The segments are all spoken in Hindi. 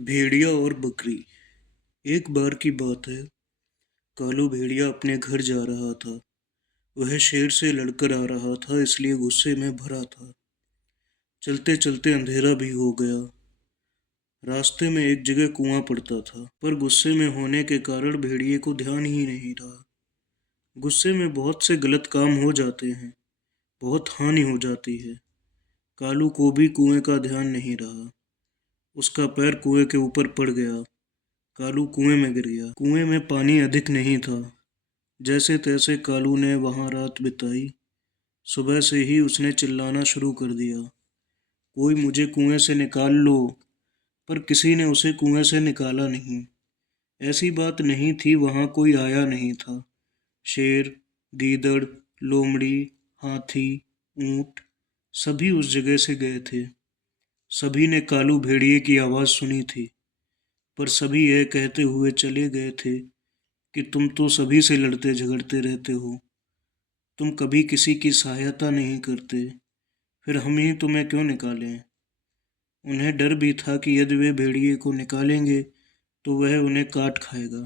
भेड़िया और बकरी। एक बार की बात है। कालू भेड़िया अपने घर जा रहा था। वह शेर से लड़कर आ रहा था, इसलिए गुस्से में भरा था। चलते चलते अंधेरा भी हो गया। रास्ते में एक जगह कुआं पड़ता था, पर गुस्से में होने के कारण भेड़िए को ध्यान ही नहीं रहा। गुस्से में बहुत से गलत काम हो जाते हैं, बहुत हानि हो जाती है। कालू को भी कुएं का ध्यान नहीं रहा। उसका पैर कुएं के ऊपर पड़ गया। कालू कुएं में गिर गया। कुएं में पानी अधिक नहीं था। जैसे तैसे कालू ने वहां रात बिताई। सुबह से ही उसने चिल्लाना शुरू कर दिया, कोई मुझे कुएं से निकाल लो। पर किसी ने उसे कुएं से निकाला नहीं। ऐसी बात नहीं थी, वहां कोई आया नहीं था। शेर, गीदड़, लोमड़ी, हाथी, ऊंट सभी उस जगह से गए थे। सभी ने कालू भेड़िए की आवाज सुनी थी, पर सभी यह कहते हुए चले गए थे कि तुम तो सभी से लड़ते झगड़ते रहते हो, तुम कभी किसी की सहायता नहीं करते, फिर हम ही तुम्हें क्यों निकालें। उन्हें डर भी था कि यदि वे भेड़िए को निकालेंगे तो वह उन्हें काट खाएगा।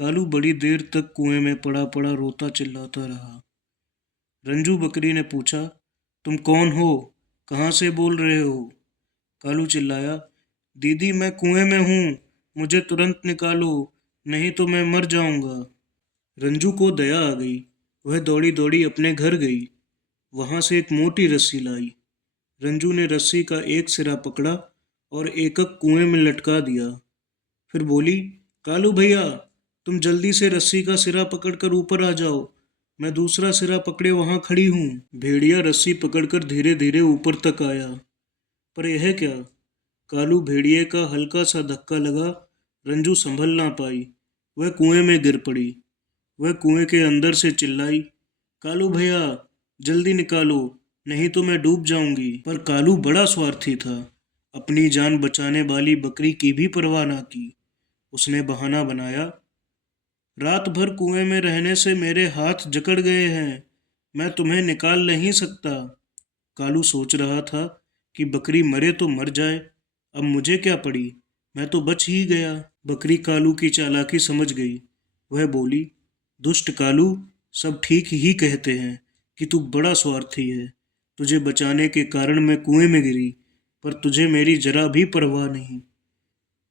कालू बड़ी देर तक कुएं में पड़ा पड़ा रोता चिल्लाता रहा। रंजू बकरी ने पूछा, तुम कौन हो, कहाँ से बोल रहे हो। कालू चिल्लाया, दीदी मैं कुएं में हूँ, मुझे तुरंत निकालो, नहीं तो मैं मर जाऊंगा। रंजू को दया आ गई। वह दौड़ी दौड़ी अपने घर गई। वहां से एक मोटी रस्सी लाई। रंजू ने रस्सी का एक सिरा पकड़ा और एकक कुएं में लटका दिया। फिर बोली, कालू भैया, तुम जल्दी से रस्सी का सिरा पकड़कर ऊपर आ जाओ, मैं दूसरा सिरा पकड़े वहां खड़ी हूं। भेड़िया रस्सी पकड़कर धीरे धीरे ऊपर तक आया। पर यह क्या, कालू भेड़िए का हल्का सा धक्का लगा। रंजू संभल ना पाई। वह कुएं में गिर पड़ी। वह कुएं के अंदर से चिल्लाई, कालू भैया, जल्दी निकालो, नहीं तो मैं डूब जाऊंगी। पर कालू बड़ा स्वार्थी था। अपनी जान बचाने वाली बकरी की भी परवाह ना की। उसने बहाना बनाया, रात भर कुएं में रहने से मेरे हाथ जकड़ गए हैं, मैं तुम्हें निकाल नहीं सकता। कालू सोच रहा था कि बकरी मरे तो मर जाए, अब मुझे क्या पड़ी, मैं तो बच ही गया। बकरी कालू की चालाकी समझ गई। वह बोली, दुष्ट कालू, सब ठीक ही कहते हैं कि तू बड़ा स्वार्थी है। तुझे बचाने के कारण मैं कुएं में गिरी, पर तुझे मेरी जरा भी परवाह नहीं।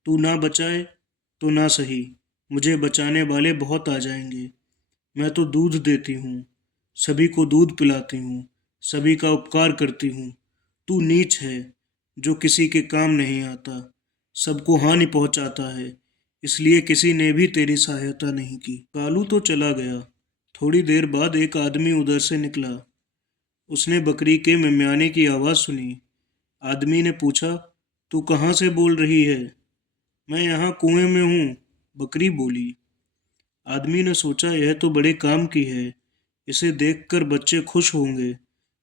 तू ना बचाए तो ना सही, मुझे बचाने वाले बहुत आ जाएंगे। मैं तो दूध देती हूँ, सभी को दूध पिलाती हूँ, सभी का उपकार करती हूँ। तू नीच है, जो किसी के काम नहीं आता, सबको हानि पहुंचाता है, इसलिए किसी ने भी तेरी सहायता नहीं की। कालू तो चला गया। थोड़ी देर बाद एक आदमी उधर से निकला। उसने बकरी के मिमियाने की आवाज़ सुनी। आदमी ने पूछा, तू कहाँ से बोल रही है। मैं यहाँ कुएं में हूँ, बकरी बोली। आदमी ने सोचा, यह तो बड़े काम की है, इसे देखकर बच्चे खुश होंगे,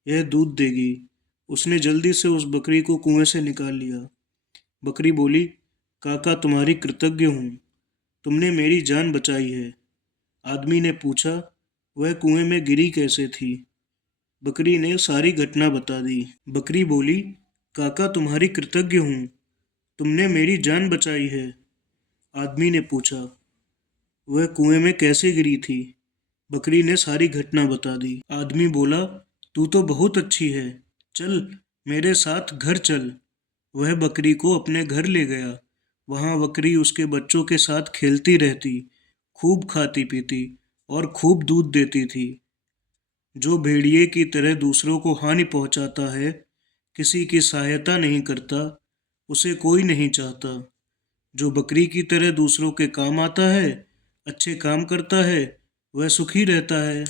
यह दूध देगी। उसने जल्दी से उस बकरी को कुएं से निकाल लिया। बकरी बोली, काका तुम्हारी कृतज्ञ हूँ, तुमने मेरी जान बचाई है। आदमी ने पूछा, वह कुएं में गिरी कैसे थी। बकरी ने सारी घटना बता दी। बकरी बोली, काका तुम्हारी कृतज्ञ हूँ, तुमने मेरी जान बचाई है। आदमी ने पूछा, वह कुएं में कैसे गिरी थी। बकरी ने सारी घटना बता दी। आदमी बोला, तू तो बहुत अच्छी है, चल मेरे साथ घर चल। वह बकरी को अपने घर ले गया। वहां बकरी उसके बच्चों के साथ खेलती रहती, खूब खाती पीती और खूब दूध देती थी। जो भेड़िए की तरह दूसरों को हानि पहुंचाता है, किसी की सहायता नहीं करता, उसे कोई नहीं चाहता। जो बकरी की तरह दूसरों के काम आता है, अच्छे काम करता है, वह सुखी रहता है।